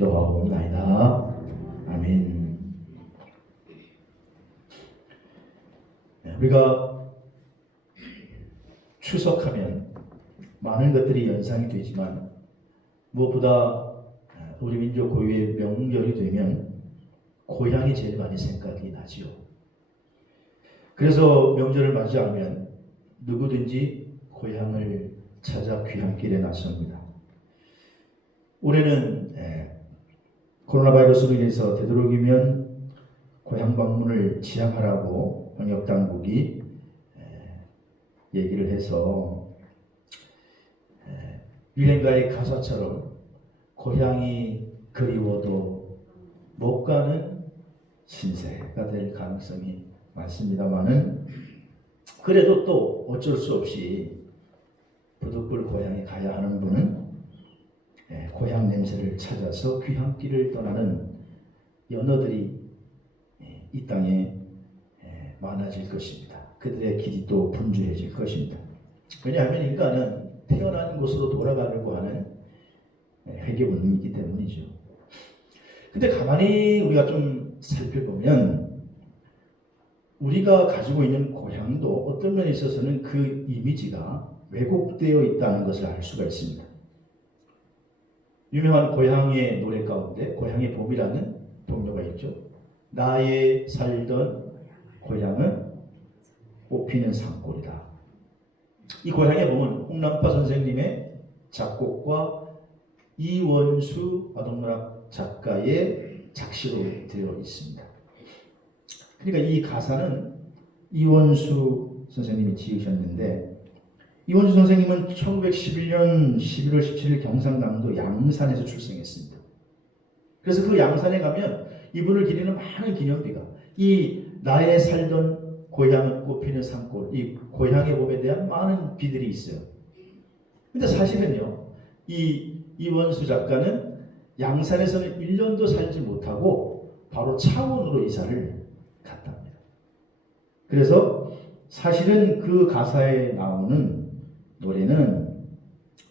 기도하옵나이다. 아멘. 우리가 추석하면 많은 것들이 연상이 되지만 무엇보다 우리 민족 고유의 명절이 되면 고향이 제일 많이 생각이 나지요. 그래서 명절을 맞이하면 누구든지 고향을 찾아 귀향길에 나섭니다. 올해는 코로나 바이러스로 인해서 되도록이면 고향 방문을 지양하라고 방역당국이 얘기를 해서 유행가의 가사처럼 고향이 그리워도 못 가는 신세가 될 가능성이 많습니다만은 그래도 또 어쩔 수 없이 부득불 고향에 가야 하는 분은 고향 냄새를 찾아서 귀향길을 떠나는 연어들이 이 땅에 많아질 것입니다. 그들의 길이 또 분주해질 것입니다. 왜냐하면 인간은 태어난 곳으로 돌아가려고 하는 회귀 본능이기 때문이죠. 근데 가만히 우리가 좀 살펴보면 우리가 가지고 있는 고향도 어떤 면에 있어서는 그 이미지가 왜곡되어 있다는 것을 알 수가 있습니다. 유명한 고향의 노래 가운데 고향의 봄이라는 동요가 있죠. 나의 살던 고향은 꽃피는 산골이다. 이 고향의 봄은 홍남파 선생님의 작곡과 이원수 아동문학 작가의 작시로 되어 있습니다. 그러니까 이 가사는 이원수 선생님이 지으셨는데 이원수 선생님은 1911년 11월 17일 경상남도 양산에서 출생했습니다. 그래서 그 양산에 가면 이분을 기리는 많은 기념비가 이 나의 살던 고향은 꽃피는 산골 이 고향의 봄에 대한 많은 비들이 있어요. 근데 사실은요 이 이원수 작가는 양산에서는 1년도 살지 못하고 바로 창원으로 이사를 갔답니다. 그래서 사실은 그 가사에 나오는 노래는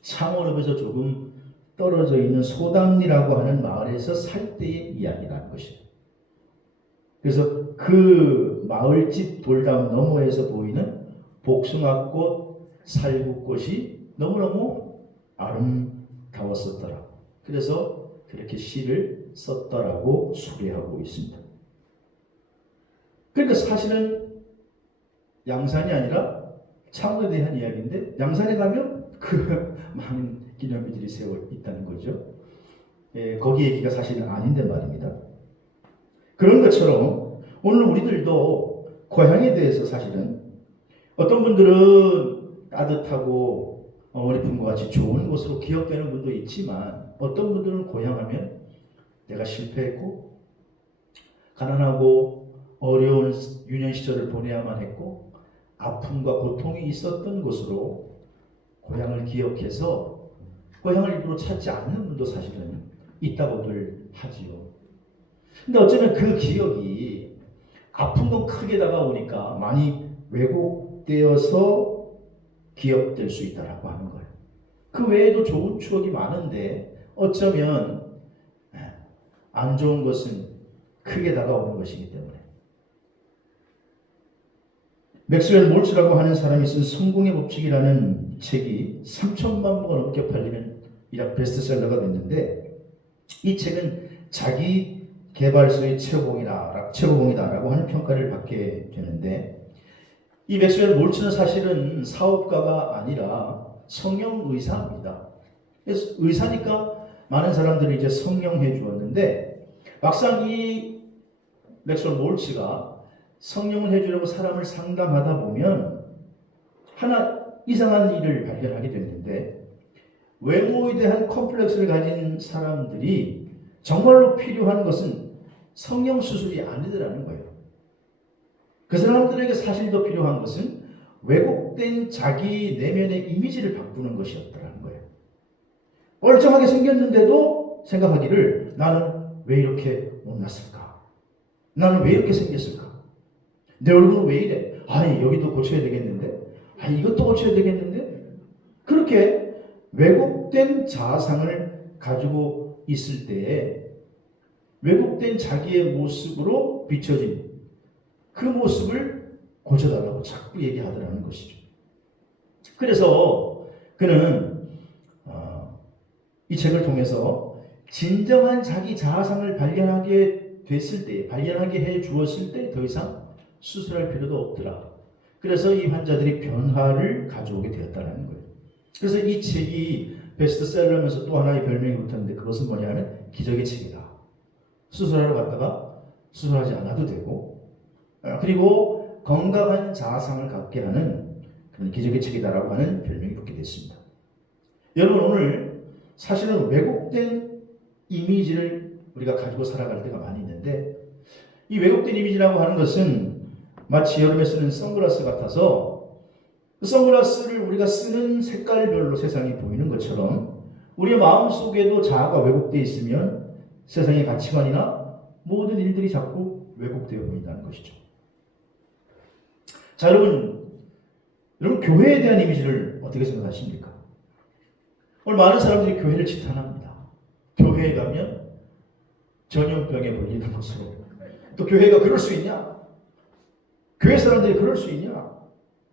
창원읍에서 조금 떨어져 있는 소담리라고 하는 마을에서 살 때의 이야기라는 것이에요. 그래서 그 마을집 돌담 너머에서 보이는 복숭아꽃, 살구꽃이 너무너무 아름다웠었더라. 그래서 그렇게 시를 썼더라고 소개하고 있습니다. 그러니까 사실은 양산이 아니라 창원에 대한 이야기인데 양산에 가면 그 많은 기념비들이 세워 있다는 거죠. 거기 얘기가 사실은 아닌데 말입니다. 그런 것처럼 오늘 우리들도 고향에 대해서 사실은 어떤 분들은 따뜻하고 어머니 품과 같이 좋은 곳으로 기억되는 분도 있지만 어떤 분들은 고향하면 내가 실패했고 가난하고 어려운 유년 시절을 보내야만 했고 아픔과 고통이 있었던 곳으로 고향을 기억해서 고향을 일부러 찾지 않는 분도 사실은 있다고들 하지요. 근데 어쩌면 그 기억이 아픈 건 크게 다가오니까 많이 왜곡되어서 기억될 수 있다라고 하는 거예요. 그 외에도 좋은 추억이 많은데 어쩌면 안 좋은 것은 크게 다가오는 것이기 때문에 맥스웰 몰츠라고 하는 사람이 쓴 성공의 법칙이라는 책이 3천만 부가 넘게 팔리는 이락 베스트셀러가 됐는데 이 책은 자기 개발서의 최고봉이다라고 하는 평가를 받게 되는데 이 맥스웰 몰츠는 사실은 사업가가 아니라 성형 의사입니다. 그래서 의사니까 많은 사람들이 이제 성형해 주었는데 막상 이 맥스웰 몰츠가 성령을 해주려고 사람을 상담하다 보면 하나 이상한 일을 발견하게 됐는데 외모에 대한 컴플렉스를 가진 사람들이 정말로 필요한 것은 성형수술이 아니더라는 거예요. 그 사람들에게 사실 더 필요한 것은 왜곡된 자기 내면의 이미지를 바꾸는 것이었더라는 거예요. 멀쩡하게 생겼는데도 생각하기를 나는 왜 이렇게 못났을까? 나는 왜 이렇게 생겼을까? 내 얼굴은 왜 이래? 아니 여기도 고쳐야 되겠는데? 아니 이것도 고쳐야 되겠는데? 그렇게 왜곡된 자아상을 가지고 있을 때에 왜곡된 자기의 모습으로 비춰진 그 모습을 고쳐달라고 자꾸 얘기하더라는 것이죠. 그래서 그는 이 책을 통해서 진정한 자기 자아상을 발견하게 됐을 때, 발견하게 해 주었을 때 더 이상 수술할 필요도 없더라. 그래서 이 환자들이 변화를 가져오게 되었다는 거예요. 그래서 이 책이 베스트셀러면서 또 하나의 별명이 붙었는데 그것은 뭐냐면 기적의 책이다. 수술하러 갔다가 수술하지 않아도 되고, 그리고 건강한 자아상을 갖게 하는 그런 기적의 책이다라고 하는 별명이 붙게 됐습니다. 여러분, 오늘 사실은 왜곡된 이미지를 우리가 가지고 살아갈 때가 많이 있는데, 이 왜곡된 이미지라고 하는 것은 마치 여름에 쓰는 선글라스 같아서 그 선글라스를 우리가 쓰는 색깔별로 세상이 보이는 것처럼 우리의 마음속에도 자아가 왜곡되어 있으면 세상의 가치관이나 모든 일들이 자꾸 왜곡되어 보인다는 것이죠. 자, 여러분 교회에 대한 이미지를 어떻게 생각하십니까? 오늘 많은 사람들이 교회를 지탄합니다. 교회에 가면 전염병에 걸리는 것으로. 또 교회가 그럴 수 있냐? 교회 사람들이 그럴 수 있냐?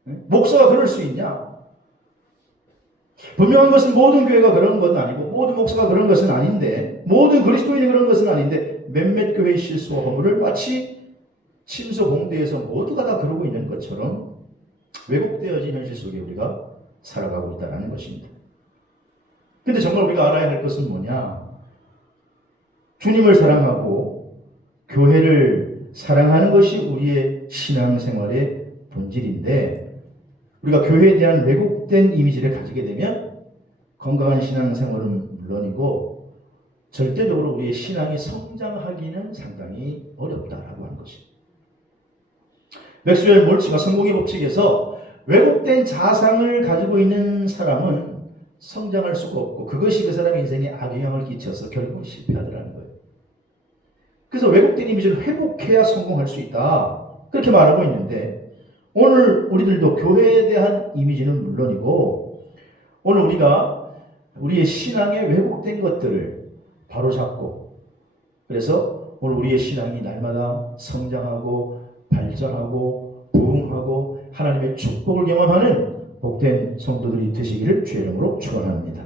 목사가 그럴 수 있냐? 분명한 것은 모든 교회가 그런 건 아니고 모든 목사가 그런 것은 아닌데 모든 그리스도인이 그런 것은 아닌데 몇몇 교회의 실수와 허물을 마치 침소 공대에서 모두가 다 그러고 있는 것처럼 왜곡되어진 현실 속에 우리가 살아가고 있다는 것입니다. 근데 정말 우리가 알아야 할 것은 뭐냐? 주님을 사랑하고 교회를 사랑하는 것이 우리의 신앙생활의 본질인데 우리가 교회에 대한 왜곡된 이미지를 가지게 되면 건강한 신앙생활은 물론이고 절대적으로 우리의 신앙이 성장하기는 상당히 어렵다라고 하는 것입니다. 맥스웰 몰츠가 성공의 법칙에서 왜곡된 자상을 가지고 있는 사람은 성장할 수가 없고 그것이 그 사람의 인생에 악영향을 끼쳐서 결국 실패하더라는 거예요. 그래서 왜곡된 이미지를 회복해야 성공할 수 있다. 그렇게 말하고 있는데 오늘 우리들도 교회에 대한 이미지는 물론이고 오늘 우리가 우리의 신앙의 왜곡된 것들을 바로잡고 그래서 오늘 우리의 신앙이 날마다 성장하고 발전하고 부흥하고 하나님의 축복을 경험하는 복된 성도들이 되시기를 주의 이름으로 축원합니다.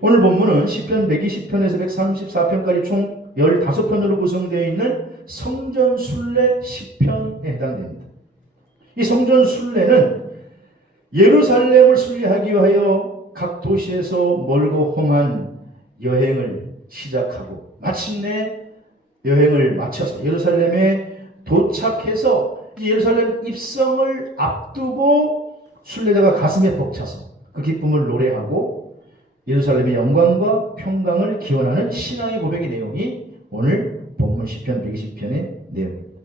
오늘 본문은 시편 120편에서 134편까지 총 15편으로 구성되어 있는 성전 순례 시편에 해당됩니다. 이 성전 순례는 예루살렘을 순례하기 위하여 각 도시에서 멀고 험한 여행을 시작하고 마침내 여행을 마쳐서 예루살렘에 도착해서 예루살렘 입성을 앞두고 순례자가 가슴에 벅차서 그 기쁨을 노래하고 예루살렘의 영광과 평강을 기원하는 신앙의 고백의 내용이 오늘 본문 시편 120편의 내용입니다.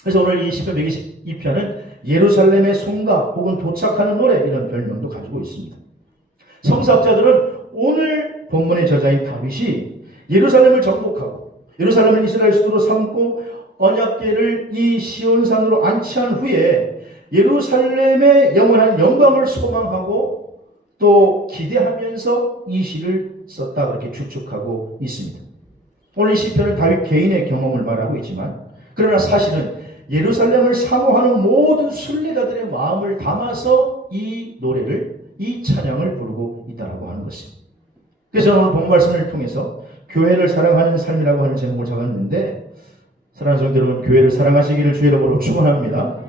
그래서 오늘 이 시편 122편은 예루살렘의 송가 혹은 도착하는 노래 이런 별명도 가지고 있습니다. 성서학자들은 오늘 본문의 저자인 다윗이 예루살렘을 정복하고 예루살렘을 이스라엘 수도로 삼고 언약궤를 이 시온산으로 안치한 후에 예루살렘의 영원한 영광을 소망하고 또 기대하면서 이 시를 썼다 그렇게 추측하고 있습니다. 오늘 이 시편은 다윗 개인의 경험을 말하고 있지만 그러나 사실은 예루살렘을 사모하는 모든 순례자들의 마음을 담아서 이 노래를 이 찬양을 부르고 있다고 하는 것입니다. 그래서 오늘 본 말씀을 통해서 교회를 사랑하는 삶이라고 하는 제목을 잡았는데 사랑하는 성도 여러분 교회를 사랑하시기를 주의 이름으로 축원합니다.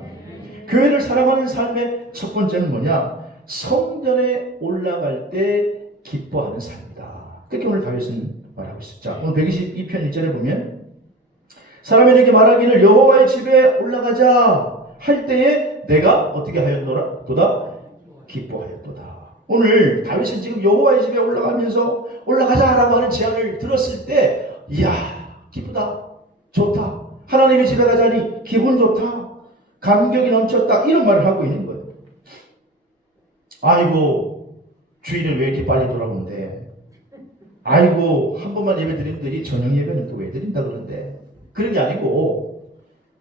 교회를 사랑하는 삶의 첫 번째는 뭐냐? 성전에 올라갈 때 기뻐하는 삶이다. 그렇게 오늘 다윗은 말하고 있습니다. 자, 오늘 122편 1절에 보면 사람이 내게 말하기를 여호와의 집에 올라가자 할 때에 내가 어떻게 하였노라? 도다 기뻐하였도다. 오늘 다윗은 지금 여호와의 집에 올라가면서 올라가자라고 하는 제안을 들었을 때 이야 기쁘다 좋다 하나님의 집에 가자니 기분 좋다 감격이 넘쳤다 이런 말을 하고 있는 거예요. 아이고 주일은 왜 이렇게 빨리 돌아오는데 아이고 한 번만 예배 드린들이 저녁 예배는 또 왜 드린다 그러는데 그런 게 아니고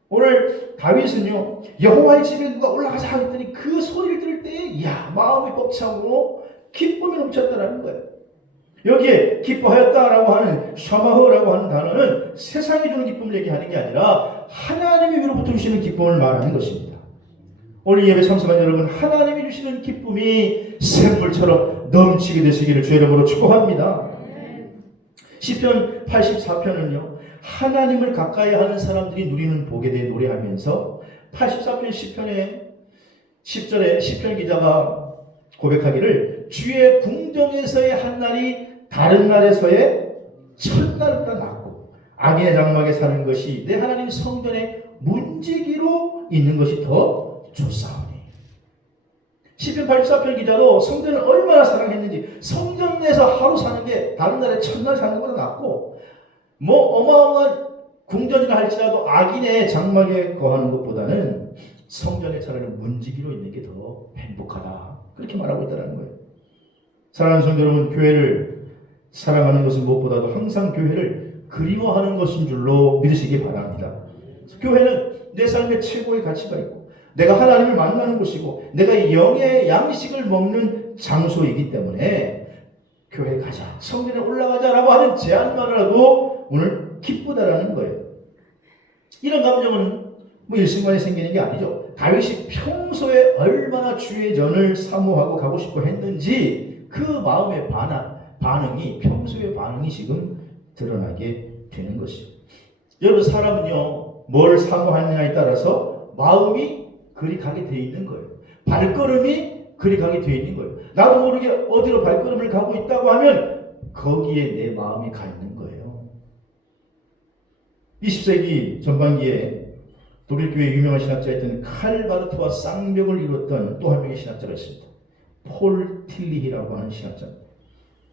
오늘 다윗은요 여호와의 집에 누가 올라가자 했더니 그 소리를 들을 때 이야 마음이 벅차고 기쁨이 넘쳤다라는 거예요. 여기에 기뻐하였다라고 하는 샤마흐라고 하는 단어는 세상이 주는 기쁨을 얘기하는 게 아니라 하나님이 위로부터 주시는 기쁨을 말하는 것입니다. 오늘 예배 참석한 여러분, 하나님이 주시는 기쁨이 샘물처럼 넘치게 되시기를 주의 이름으로 축복합니다. 시편 84편은요, 하나님을 가까이 하는 사람들이 누리는 복에 대해 노래하면서 84편 시편의 10절에 시편 기자가 고백하기를 주의 궁정에서의 한 날이 다른 날에서의 첫날보다 낫고 악인의 장막에 사는 것이 내 하나님 성전의 문지기로 있는 것이 더 좋사오니. 시편 84편 기자도 성전을 얼마나 사랑했는지 성전 내에서 하루 사는 게 다른 날에 첫날 사는 것보다 낫고 뭐 어마어마한 궁전이라 할지라도 악인의 장막에 거하는 것보다는 성전에 차라리 문지기로 있는 게 더 행복하다. 그렇게 말하고 있다는 거예요. 사랑하는 성도 여러분, 교회를 사랑하는 것은 무엇보다도 항상 교회를 그리워하는 것인 줄로 믿으시기 바랍니다. 교회는 내 삶의 최고의 가치가 있고 내가 하나님을 만나는 곳이고 내가 영의 양식을 먹는 장소이기 때문에 교회 가자, 성전에 올라가자라고 하는 제안만으로도 오늘 기쁘다라는 거예요. 이런 감정은 뭐 일순간에 생기는 게 아니죠. 다윗이 평소에 얼마나 주의 전을 사모하고 가고 싶어 했는지 그 마음의 반응이 평소의 반응이 지금 드러나게 되는 것이죠. 여러분, 사람은요 뭘 사모하느냐에 따라서 마음이 그리 가게 돼 있는 거예요. 발걸음이 그리 가게 돼 있는 거예요. 나도 모르게 어디로 발걸음을 가고 있다고 하면 거기에 내 마음이 가 있는 거예요. 20세기 전반기에 독일교회 유명한 신학자였던 칼 바르트와 쌍벽을 이뤘던 또 한 명의 신학자가 있습니다. 폴 틸리히라고 하는 신학자.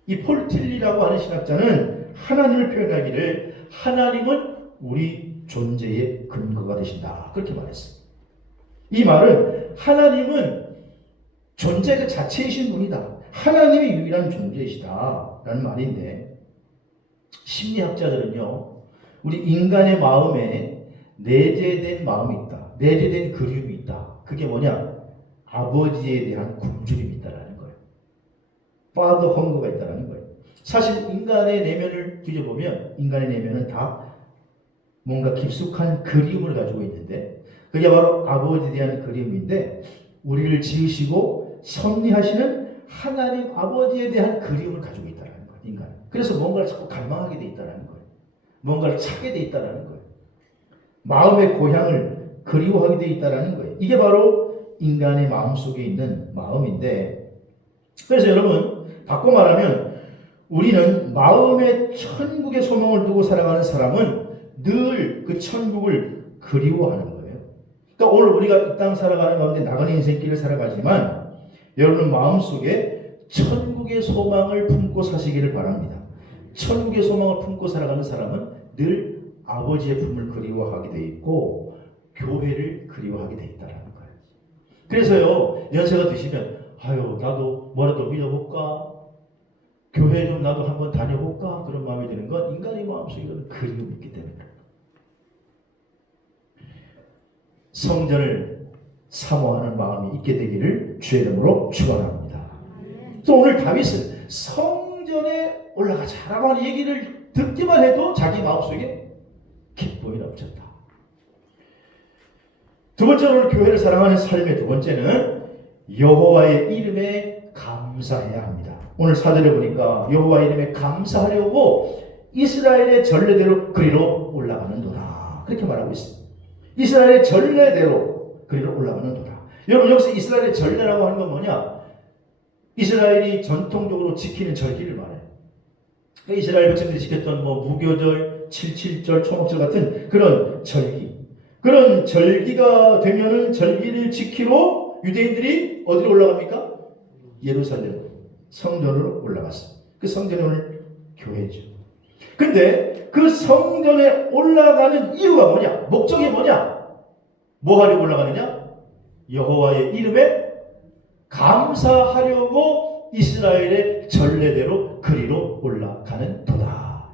이 폴 틸리라고 하는 신학자는 하나님을 표현하기를 하나님은 우리 존재의 근거가 되신다, 그렇게 말했어요. 이 말은 하나님은 존재 그 자체이신 분이다. 하나님이 유일한 존재이시다 라는 말인데, 심리학자들은요 우리 인간의 마음에 내재된 마음이 있다. 내재된 그리움이 있다. 그게 뭐냐? 아버지에 대한 굶주림이 있다라는 거예요. Father hunger가 있다라는 거예요. 사실 인간의 내면을 뒤져보면 인간의 내면은 다 뭔가 깊숙한 그리움을 가지고 있는데 그게 바로 아버지에 대한 그리움인데 우리를 지으시고 섭리하시는 하나님 아버지에 대한 그리움을 가지고 있다라는 거예요. 인간은. 그래서 뭔가를 자꾸 갈망하게 돼 있다라는 거예요. 뭔가를 찾게 돼 있다라는 거예요. 마음의 고향을 그리워하게 돼 있다라는 거예요. 이게 바로 인간의 마음속에 있는 마음인데, 그래서 여러분 바꿔 말하면 우리는 마음의 천국의 소망을 두고 살아가는 사람은 늘 그 천국을 그리워하는 거예요. 그러니까 오늘 우리가 이 땅 살아가는 가운데 나가는 인생길을 살아가지만 여러분 마음속에 천국의 소망을 품고 사시기를 바랍니다. 천국의 소망을 품고 살아가는 사람은 늘 아버지의 품을 그리워하게 돼 있고 교회를 그리워하게 돼 있다는 거예요. 그래서요 연세가 드시면 아유 나도 뭐라도 믿어볼까, 교회 좀 나도 한번 다녀볼까 그런 마음이 드는 건 인간의 마음속에 이런 그리움이 있기 때문입니다. 성전을 사모하는 마음이 있게 되기를 주의 이름으로 축원합니다. 또 오늘 다윗은 성전에 올라가자라고 하는 얘기를 듣기만 해도 자기 마음속에 기쁨이 넘쳤다. 두 번째로 오늘 교회를 사랑하는 삶의 두 번째는 여호와의 이름에 감사해야 합니다. 오늘 4절에 보니까 여호와의 이름에 감사하려고 이스라엘의 전례대로 그리로 올라가는도다, 그렇게 말하고 있습니다. 이스라엘의 전례대로 그리로 올라가는도다. 여러분 여기서 이스라엘의 전례라고 하는 건 뭐냐? 이스라엘이 전통적으로 지키는 절기를 말해요. 그러니까 이스라엘 백성들이 지켰던 뭐 무교절, 77절, 초막절 같은 그런 절기. 그런 절기가 되면은 절기를 지키러 유대인들이 어디로 올라갑니까? 예루살렘 성전으로 올라갔어요. 그 성전이 오늘 교회죠. 근데 그 성전에 올라가는 이유가 뭐냐? 목적이 뭐냐? 뭐 하려고 올라가느냐? 여호와의 이름에 감사하려고 이스라엘의 전례대로 그리로 올라가는 도다.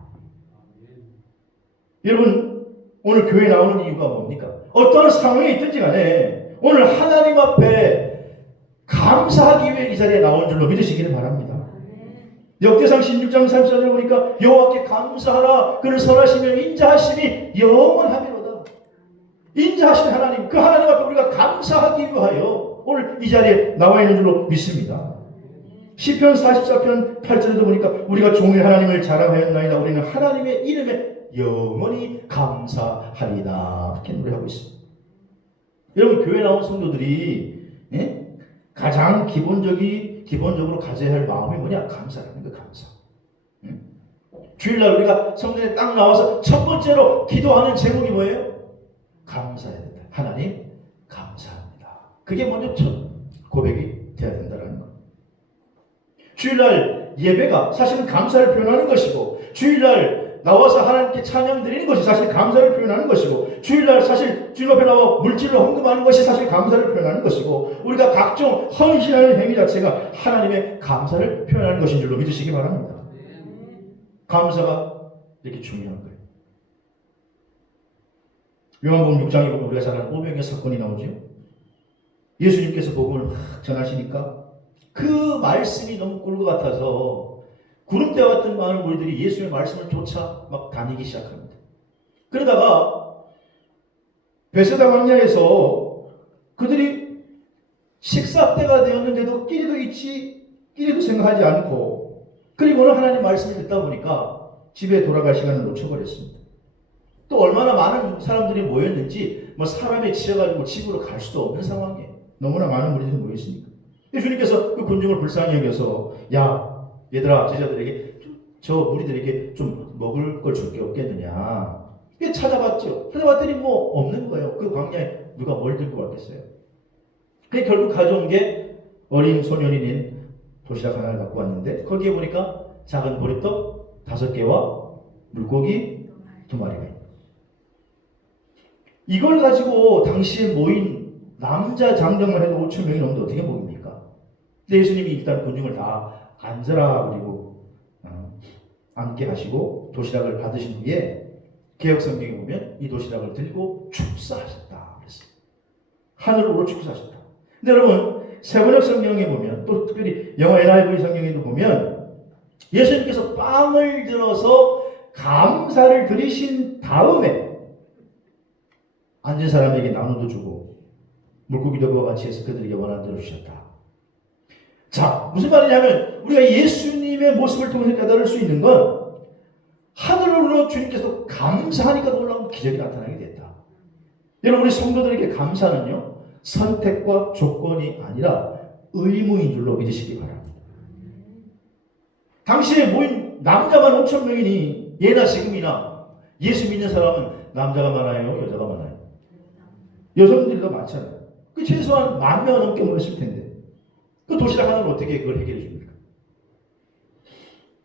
여러분 오늘 교회에 나오는 이유가 뭡니까? 어떤 상황에 있든지 간에 오늘 하나님 앞에 감사하기 위해 이 자리에 나온 줄로 믿으시기를 바랍니다. 역대상 16장 34절에 보니까 여호와께 감사하라. 그는 선하시며 인자하심이 영원하미로다. 인자하신 하나님, 그 하나님 앞에 우리가 감사하기 위하여 오늘 이 자리에 나와 있는 줄로 믿습니다. 시편 44편 8절에도 보니까 우리가 종일 하나님을 자랑하였나이다. 우리는 하나님의 이름에 영원히 감사하리다. 이렇게 노래하고 있습니다. 여러분, 교회 나온 성도들이 가장 기본적으로 가져야 할 마음이 뭐냐? 감사라는 거, 감사. 주일날 우리가 성전에 딱 나와서 첫 번째로 기도하는 제목이 뭐예요? 감사해야 된다. 하나님, 감사합니다. 그게 먼저 첫 고백이 되어야 된다는 거. 주일날 예배가 사실은 감사를 표현하는 것이고, 주일날 나와서 하나님께 찬양 드리는 것이 사실 감사를 표현하는 것이고, 주일날 사실 주님 앞에 나와 물질을 헌금하는 것이 사실 감사를 표현하는 것이고, 우리가 각종 헌신하는 행위 자체가 하나님의 감사를 표현하는 것인 줄로 믿으시기 바랍니다. 감사가 이렇게 중요한 거예요. 요한복음 6장에 보면 우리가 잘 아는 오병이어 사건이 나오죠. 예수님께서 복음을 막 전하시니까 그 말씀이 너무 꿀 것 같아서 구름대와 같은 많은 무리들이 예수님의 말씀을 쫓아 막 다니기 시작합니다. 그러다가 베세다 광야에서 그들이 식사 때가 되었는데도 끼리도 생각하지 않고, 그리고는 하나님 말씀을 듣다 보니까 집에 돌아갈 시간을 놓쳐버렸습니다. 또 얼마나 많은 사람들이 모였는지 사람에 치여가지고 집으로 갈 수도 없는 상황이에요. 너무나 많은 무리들이 모였으니까. 주님께서 그 군중을 불쌍히 여겨서, 야 얘들아, 제자들에게 저 무리들에게 좀 먹을 걸 줄 게 없겠느냐. 찾아봤죠. 찾아봤더니 없는 거예요. 그 광야에 누가 뭘 들고 왔겠어요. 결국 가져온 게 어린 소년이 낸 도시락 하나를 갖고 왔는데, 거기에 보니까 작은 보리떡 5개와 물고기 2마리가 있어요. 이걸 가지고 당시에 모인 남자 장정만 해도 5천 명이 넘는데 어떻게 먹습니까? 근데 예수님이 일단 군중을 다 앉으라 그리고 앉게 하시고 도시락을 받으신 후에 개역성경에 보면 이 도시락을 들고 축사하셨다 그랬어요. 하늘으로 축사하셨다. 근데 여러분, 세번역 성경에 보면, 또 특별히 영어 NIV 성경에도 보면 예수님께서 빵을 들어서 감사를 드리신 다음에 앉은 사람에게 나눠도 주고 물고기도 그와 같이 해서 그들에게 원하는 대로 주셨다. 자, 무슨 말이냐면 우리가 예수님의 모습을 통해서 깨달을 수 있는 건 하늘로 주님께서 감사하니까 놀라운 기적이 나타나게 됐다. 여러분, 우리 성도들에게 감사는요, 선택과 조건이 아니라 의무인 줄로 믿으시기 바랍니다. 당시에 모인 남자만 5천 명이니 예나 지금이나 예수 믿는 사람은 남자가 많아요, 여자가 많아요? 여성들이 더 많잖아요. 그 최소한 10,000명 넘게 모였을 텐데 그 도시락 하나를 어떻게 그걸 해결해 줍니까?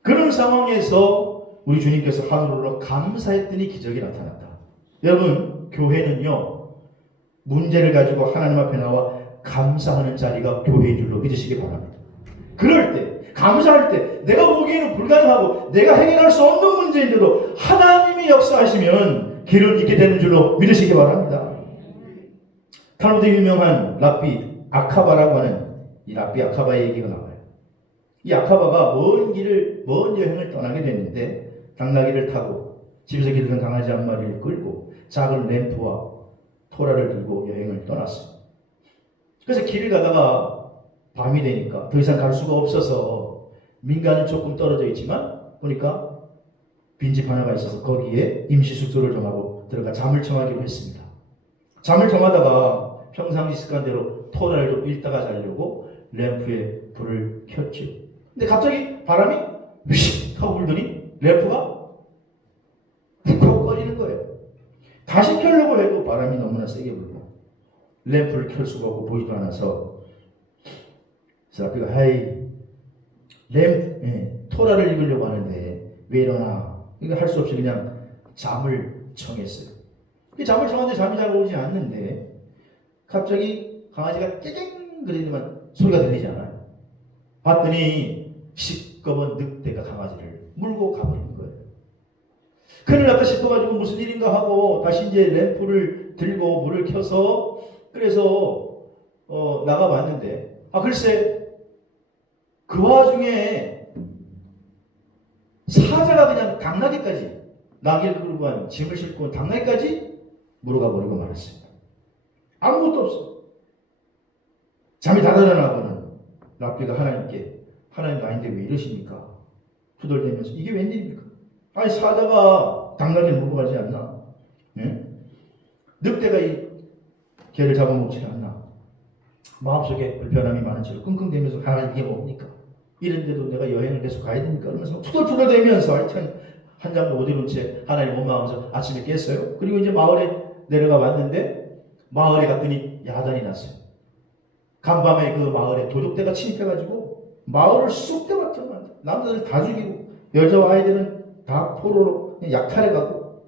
그런 상황에서 우리 주님께서 하늘로 감사했더니 기적이 나타났다. 여러분, 교회는요, 문제를 가지고 하나님 앞에 나와 감사하는 자리가 교회인 줄로 믿으시기 바랍니다. 그럴 때, 감사할 때 내가 보기에는 불가능하고 내가 해결할 수 없는 문제인데도 하나님이 역사하시면 길을 잇게 되는 줄로 믿으시기 바랍니다. 탈무드 유명한 랍비 아카바라고 하는 이 랍비 아카바의 얘기가 나와요. 이 아카바가 먼 여행을 떠나게 됐는데 당나귀를 타고 집에서 기르던 강아지 한 마리를 끌고 작은 램프와 토라를 들고 여행을 떠났어요. 그래서 길을 가다가 밤이 되니까 더 이상 갈 수가 없어서 민가는 조금 떨어져 있지만 보니까 빈집 하나가 있어서 거기에 임시 숙소를 정하고 들어가 잠을 청하기로 했습니다. 잠을 정하다가 평상시 습관대로 토라를 좀 읽다가 자려고 램프에 불을 켰죠. 근데 갑자기 바람이 휘식 하고 불더니 램프가 푹 꺼지는 거예요. 다시 켜려고 해도 바람이 너무나 세게 불고 램프를 켤 수가 없고 보이도 않아서, 그래서 그가 토라를 읽으려고 하는데 왜 이러나, 이거 할 수 없이 그냥 잠을 청했어요. 잠을 청하는데 잠이 잘 오지 않는데 갑자기 강아지가 깨갱 그리는 소리가 들리지 않아요. 봤더니 시꺼먼 늑대가 강아지를 물고 가버린 거예요. 큰일 났다 싶어가지고 무슨 일인가 하고 다시 이제 램프를 들고 불을 켜서 그래서 나가봤는데, 글쎄 그 와중에 사자가 그냥 당나귀까지, 나귀를 끌고 간 짐을 싣고 온 당나귀까지 물어가 버리고 말았습니다. 아무것도 없어. 잠이 다 달아나고는 랍비가 하나님께, 하나님 나인데 왜 이러십니까? 후덜대면서 이게 웬일입니까? 아니 사자가 당나귀를 물어가지 않나? 예? 늑대가 이 개를 잡아먹지 않나? 마음속에 불편함이 많은 채로 끙끙대면서 하나님 이게 뭡니까? 이런데도 내가 여행을 계속 가야 됩니까? 그러면서 투덜투덜대면서 하여튼 한 잠도 못 이룬 채 하나님 원망하면서 아침에 깼어요. 그리고 이제 마을에 내려가 왔는데 마을에 갔더니 야단이 났어요. 간밤에 그 마을에 도적대가 침입해가지고 마을을 쑥대밭으로 남자들 다 죽이고 여자와 아이들은 다 포로로 약탈해가고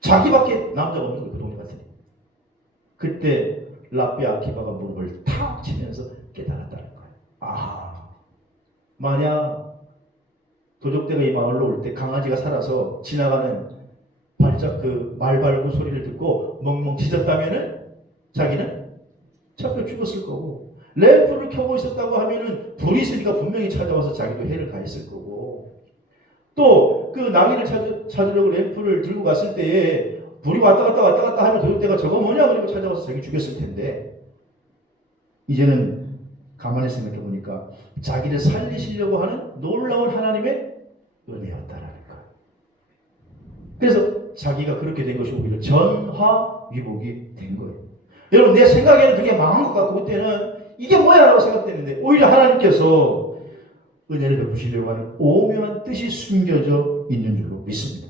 자기밖에 남자가 없는 거예요. 그 동네 같은 데. 그때 랍비 아키바가 무릎을 탁 치면서 깨달았다는 거예요. 아, 만약 도적대가 이 마을로 올 때 강아지가 살아서 지나가는 발작 그 말발구 소리를 듣고 멍멍 짖었다면은 자기는 잡혀 죽었을 거고, 램프를 켜고 있었다고 하면은 불이 있으니까 분명히 찾아와서 자기도 해를 가했을 거고, 또 그 나귀를 찾으려고 램프를 들고 갔을 때에 불이 왔다 갔다 하면 도둑대가 저거 뭐냐 그리고 찾아와서 자기 죽였을 텐데, 이제는 가만히 생각해 보니까 자기를 살리시려고 하는 놀라운 하나님의 은혜였다라는 거예요. 그래서 자기가 그렇게 된 것이 오히려 전화위복이 된 거예요. 여러분 내 생각에는 그게 망한 것 같고 그때는 이게 뭐야 라고 생각했는데 오히려 하나님께서 은혜를 베푸시려고 하는 오묘한 뜻이 숨겨져 있는 줄로 믿습니다.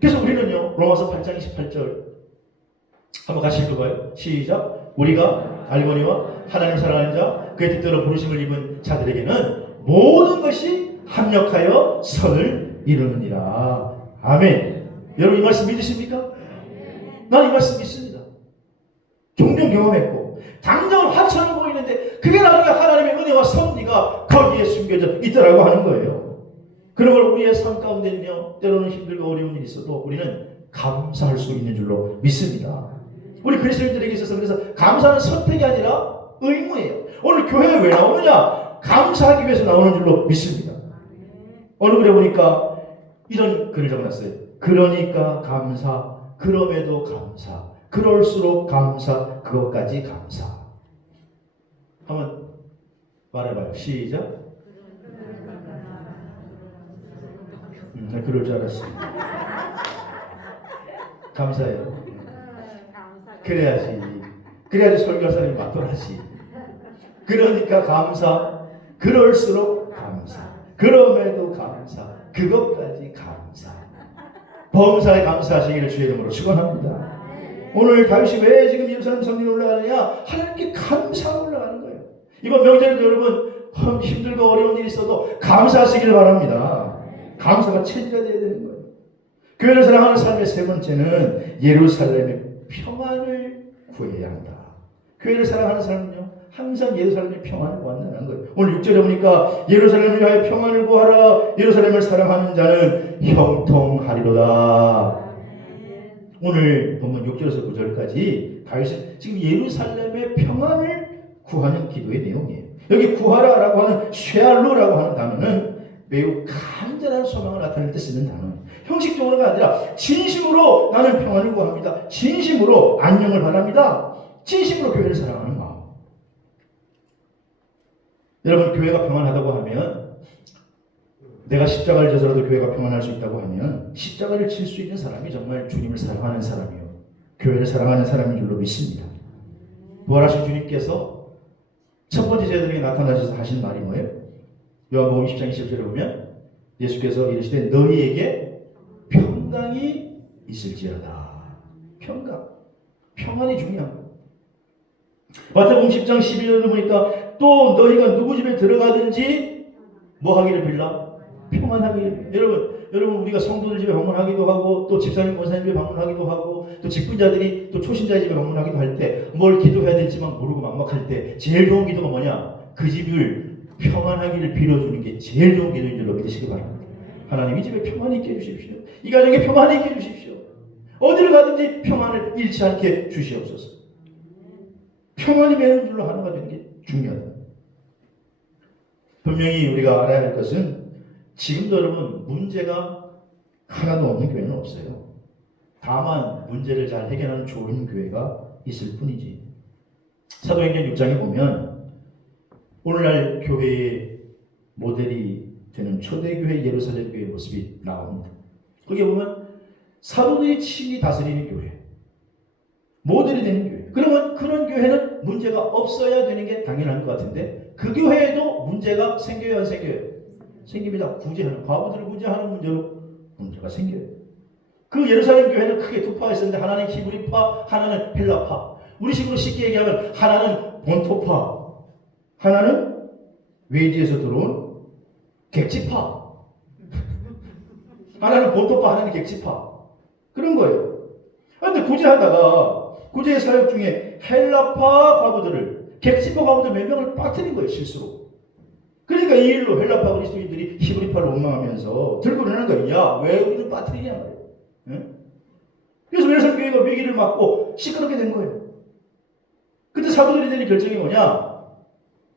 그래서 우리는요 로마서 8장 28절 한번 같이 읽어봐요. 시작. 우리가 알거니와 하나님을 사랑하는 자 그의 뜻대로 부르심을 입은 자들에게는 모든 것이 합력하여 선을 이루느니라. 아멘. 여러분 이 말씀 믿으십니까? 난 이 말씀 믿습니다. 종종 경험했고 당장은 화처럼 보이는데 그게 나중에 하나님의 은혜와 섭리가 거기에 숨겨져 있더라고 하는 거예요. 그런 걸 우리의 삶 가운데는요 때로는 힘들고 어려운 일이 있어도 우리는 감사할 수 있는 줄로 믿습니다. 우리 그리스도인들에게 있어서 그래서 감사는 선택이 아니라 의무예요. 오늘 교회에 왜 나오느냐? 감사하기 위해서 나오는 줄로 믿습니다. 어느 글에 보니까 이런 글을 적어놨어요. 그러니까 감사, 그럼에도 감사, 그럴수록 감사, 그것까지 감사. 한번 말해봐요. 시작. 그럴 줄 알았어요. 감사해요. 그래야지 설교할 사람이 맞더라지. 그러니까 감사, 그럴수록 감사, 그럼에도 감사, 그것까지 감사. 범사에 감사하시기를 주의 이름으로 축원합니다. 오늘 다윗이 왜 지금 예루살렘 성전에 올라가느냐? 하나님께 감사하고 올라가는 거예요. 이번 명절에도 여러분 힘들고 어려운 일이 있어도 감사하시기를 바랍니다. 감사가 체질화 되어야 되는 거예요. 교회를 사랑하는 삶의 세 번째는 예루살렘의 평안을 구해야 한다. 교회를 사랑하는 사람은요 항상 예루살렘의 평안을 구한다는 거예요. 오늘 6절에 보니까 예루살렘을 위하여 평안을 구하라. 예루살렘을 사랑하는 자는 형통하리로다. 오늘 본문 6절에서 9절까지 다윗은 지금 예루살렘의 평안을 구하는 기도의 내용이에요. 여기 구하라라고 하는 쉐알루라고 하는 단어는 매우 간절한 소망을 나타낼 때 쓰는 단어예요. 형식적으로가 아니라 진심으로 나는 평안을 구합니다. 진심으로 안녕을 바랍니다. 진심으로 교회를 사랑하는 마음. 여러분 교회가 평안하다고 하면 내가 십자가를 져서라도 교회가 평안할 수 있다고 하면 십자가를 질 수 있는 사람이 정말 주님을 사랑하는 사람이요 교회를 사랑하는 사람인 줄로 믿습니다. 부활하신 주님께서 첫 번째 제자들에게 나타나셔서 하신 말이 뭐예요? 요한복음 20장 20절에 보면 예수께서 이르시되 너희에게 평강이 있을지어다. 평안이 중요한 거예요. 마태복음 10장 12절을 보니까 또 너희가 누구 집에 들어가든지 뭐 하기를 빌라? 평안하기를. 여러분 우리가 성도들 집에 방문하기도 하고 또 집사님 권사님 집에 방문하기도 하고 또 직분자들이 또 초신자의 집에 방문하기도 할 때 뭘 기도해야 될지 막 모르고 막막할 때 제일 좋은 기도가 뭐냐? 그 집을 평안하기를 빌어주는 게 제일 좋은 기도인 줄로 믿으시기 바랍니다. 하나님 이 집에 평안이 있게 해주십시오. 이 가정에 평안이 있게 해주십시오. 어디를 가든지 평안을 잃지 않게 주시옵소서. 평안이 매는 줄로 하나가 되는 게 중요하다. 분명히 우리가 알아야 할 것은 지금도 여러분 문제가 하나도 없는 교회는 없어요. 다만 문제를 잘 해결하는 좋은 교회가 있을 뿐이지. 사도행전 6장에 보면 오늘날 교회의 모델이 되는 초대교회 예루살렘 교회의 모습이 나옵니다. 거기에 보면 사도들이 친히 다스리는 교회, 모델이 되는 교회. 그러면 그런 교회는 문제가 없어야 되는 게 당연한 것 같은데 그 교회에도 문제가 생겨요, 안 생겨요? 생깁니다. 구제하는, 과부들을 구제하는 문제로 문제가 생겨요. 그 예루살렘 교회는 크게 두 파가 있었는데 하나는 히브리파, 하나는 헬라파. 우리식으로 쉽게 얘기하면 하나는 본토파, 하나는 외지에서 들어온 객지파. 하나는 본토파, 하나는 객지파. 그런 거예요. 그런데 구제의 사역 중에 헬라파 과부들을, 객지파 과부들 몇 명을 빠뜨린 거예요, 실수로. 그러니까 이 일로 헬라파 그리스도인들이 히브리파를 원망하면서 들고 일어나는 거예요. 야, 왜 우리는 빠뜨리냐 말이에요. 응? 그래서 예루살렘 교회가 위기를 맞고 시끄럽게 된 거예요. 그때 사도들이 내린 결정이 뭐냐?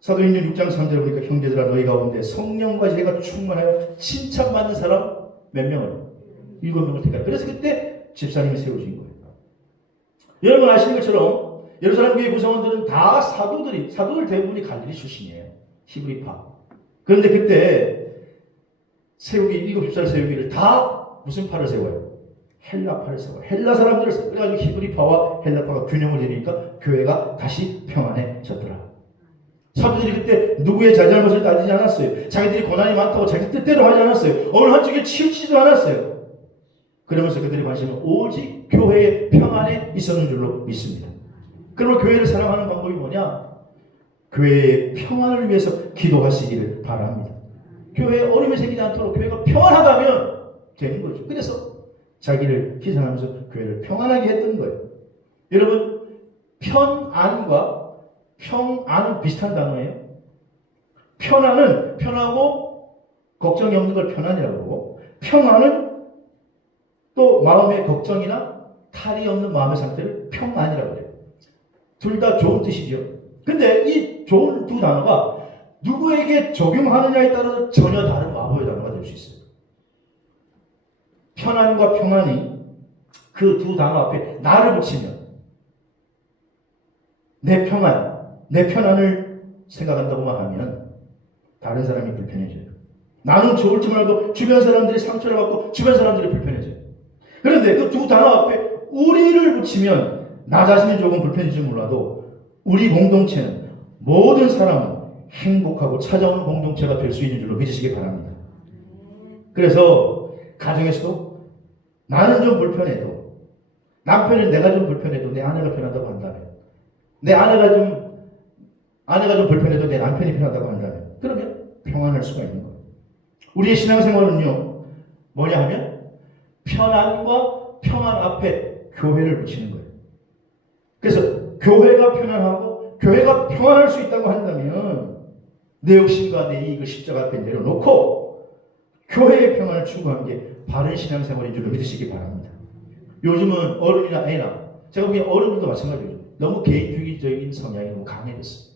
사도행전 6장 3절에 보니까 형제들아 너희 가운데 성령과 지혜가 충만하여 칭찬받는 사람 몇 명을? 7명을 택하라. 그래서 그때 집사님이 세워진 거예요. 여러분 아시는 것처럼 예루살렘 교회 구성원들은 다 사도들 대부분이 갈릴리 출신이에요. 히브리파. 그런데 그때 세우기, 7집사를 세우기를 다 무슨 파를 세워요? 헬라파를 세워요. 헬라 사람들을 세워요. 그래가지고 히브리파와 헬라파가 균형을 이루니까 교회가 다시 평안해졌더라. 사도들이 그때 누구의 잘잘못을 따지지 않았어요. 자기들이 고난이 많다고 자기 뜻대로 하지 않았어요. 어느 한쪽에 치우치지도 않았어요. 그러면서 그들의 관심은 오직 교회의 평안에 있었는 줄로 믿습니다. 그러면 교회를 사랑하는 방법이 뭐냐? 교회의 평안을 위해서 기도하시기를 바랍니다. 교회에 어려움이 생기지 않도록 교회가 평안하다면 되는 거죠. 그래서 자기를 희생하면서 교회를 평안하게 했던 거예요. 여러분, 편안과 평안은 비슷한 단어예요. 편안은 편하고 걱정이 없는 걸 편안이라고 하고, 평안은 또 마음의 걱정이나 탈이 없는 마음의 상태를 평안이라고 해요. 둘 다 좋은 뜻이죠. 근데 이 좋은 두 단어가 누구에게 적용하느냐에 따라서 전혀 다른 마법의 단어가 될 수 있어요. 편안과 평안이 그 두 단어 앞에 나를 붙이면 내 편안을 생각한다고만 하면 다른 사람이 불편해져요. 나는 좋을지 몰라도 주변 사람들이 상처를 받고 주변 사람들이 불편해져요. 그런데 그 두 단어 앞에 우리를 붙이면 나 자신이 조금 불편해질지 몰라도 우리 공동체는 모든 사람은 행복하고 찾아오는 공동체가 될 수 있는 줄로 믿으시기 바랍니다. 그래서 가정에서도 나는 좀 불편해도 남편은 내가 좀 불편해도 내 아내가 편하다고 한다면 내 아내가 좀 불편해도 내 남편이 편하다고 한다면 그러면 평안할 수가 있는 거예요. 우리의 신앙생활은요 뭐냐 하면 편안과 평안 앞에 교회를 붙이는 거예요. 그래서 교회가 편안하고 교회가 평안할 수 있다고 한다면 내 욕심과 내 이익을 십자가 앞에 내려놓고 교회의 평안을 추구하는 게 바른 신앙생활인 줄로 믿으시기 바랍니다. 요즘은 어른이나 애나 제가 보기엔 어른들도 마찬가지죠. 너무 개인주의적인 성향이 너무 강해졌어요.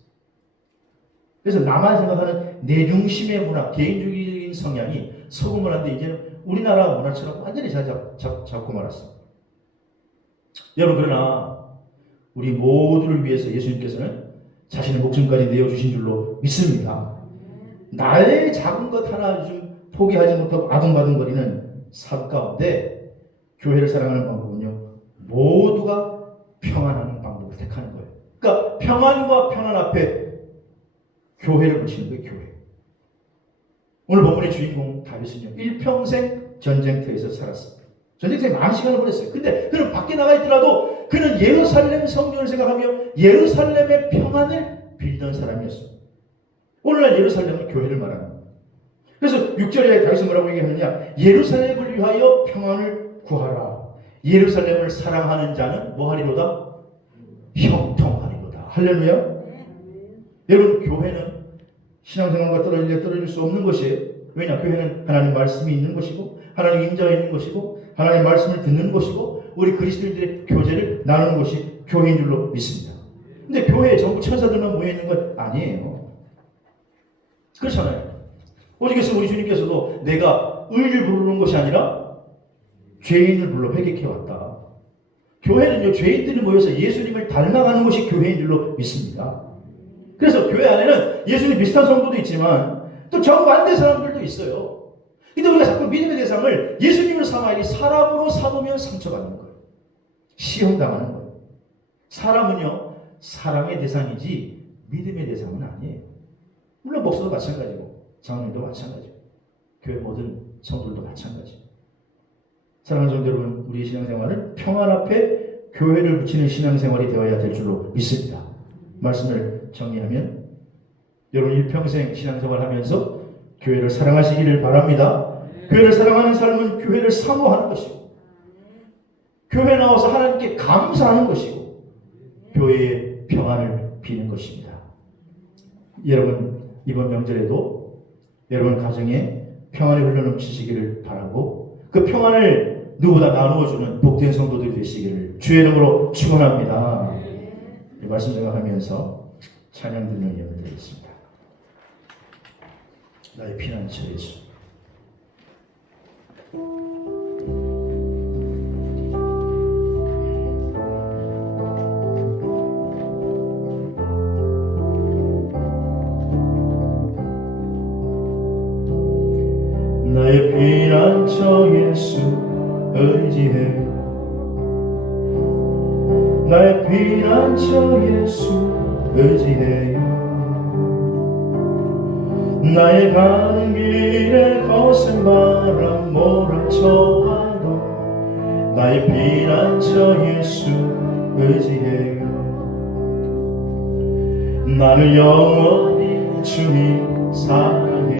그래서 나만 생각하는 내 중심의 문화, 개인주의적인 성향이 서구문 한데 이제는 우리나라 문화처럼 완전히 잡고 말았어. 여러분 그러나 우리 모두를 위해서 예수님께서는 자신의 목숨까지 내어주신 줄로 믿습니다. 나의 작은 것 하나 좀 포기하지 못하고 아둥바둥거리는 삶 가운데 교회를 사랑하는 방법은요 모두가 평안하는 방법을 택하는 거예요. 그러니까 평안과 평안 앞에 교회를 붙이는 거예요. 교회. 오늘 본문의 주인공 다윗은요 일평생 전쟁터에서 살았습니다. 전쟁터에 많은 시간을 보냈어요. 근데 그는 밖에 나가 있더라도 그는 예루살렘 성전을 생각하며 예루살렘의 평안을 빌던 사람이었어요. 오늘날 예루살렘은 교회를 말합니다. 그래서 6절에 다윗은 뭐라고 얘기하느냐? 예루살렘을 위하여 평안을 구하라. 예루살렘을 사랑하는 자는 뭐하리로다? 형통하리로다. 할렐루야. 여러분 교회는 신앙생활과 떨어질 수 없는 것이에요. 왜냐? 교회는 하나님 말씀이 있는 것이고 하나님 임재가 있는 것이고 하나님 말씀을 듣는 것이고 우리 그리스도인들의 교제를 나누는 것이 교회인 줄로 믿습니다. 근데 교회에 전부 천사들만 모여있는 건 아니에요. 그렇잖아요. 오직에서 우리 주님께서도 내가 의인을 부르는 것이 아니라 죄인을 불러 회개케 왔다. 교회는요, 죄인들이 모여서 예수님을 닮아가는 것이 교회인 줄로 믿습니다. 그래서 교회 안에는 예수님 비슷한 성도도 있지만 또 정반대 사람들도 있어요. 근데 우리가 자꾸 믿음의 대상을 예수님으로 삼아야 사람으로 삼으면 상처받는 거예요. 시험당하는 거예요. 사람은요, 사랑의 대상이지 믿음의 대상은 아니에요. 물론 목사도 마찬가지고 장로님도 마찬가지고 교회 모든 성도들도 마찬가지고. 사랑하는 성도 여러분, 우리의 신앙생활은 평안 앞에 교회를 붙이는 신앙생활이 되어야 될 줄로 믿습니다. 말씀을 정리하면 여러분 일평생 신앙생활하면서 교회를 사랑하시기를 바랍니다. 교회를 사랑하는 삶은 교회를 사모하는 것이고 교회에 나와서 하나님께 감사하는 것이고 교회의 평안을 비는 것입니다. 여러분 이번 명절에도 여러분 가정에 평안이 흘러넘치시기를 바라고 그 평안을 누구보다 나누어주는 복된 성도들이 되시기를 주의 이름으로 축원합니다. 이 말씀 생각하면서 찬양 듣는 예언을 드리겠습니다. 나의 피난처 예수. 나의 피난처 예수 의지해. 나의 피난처 예수 의지해요. 나의 가는 길에 거센 바람 몰아쳐와도 나의 피난처 예수 의지해요. 나를 영원히 주님 사랑해.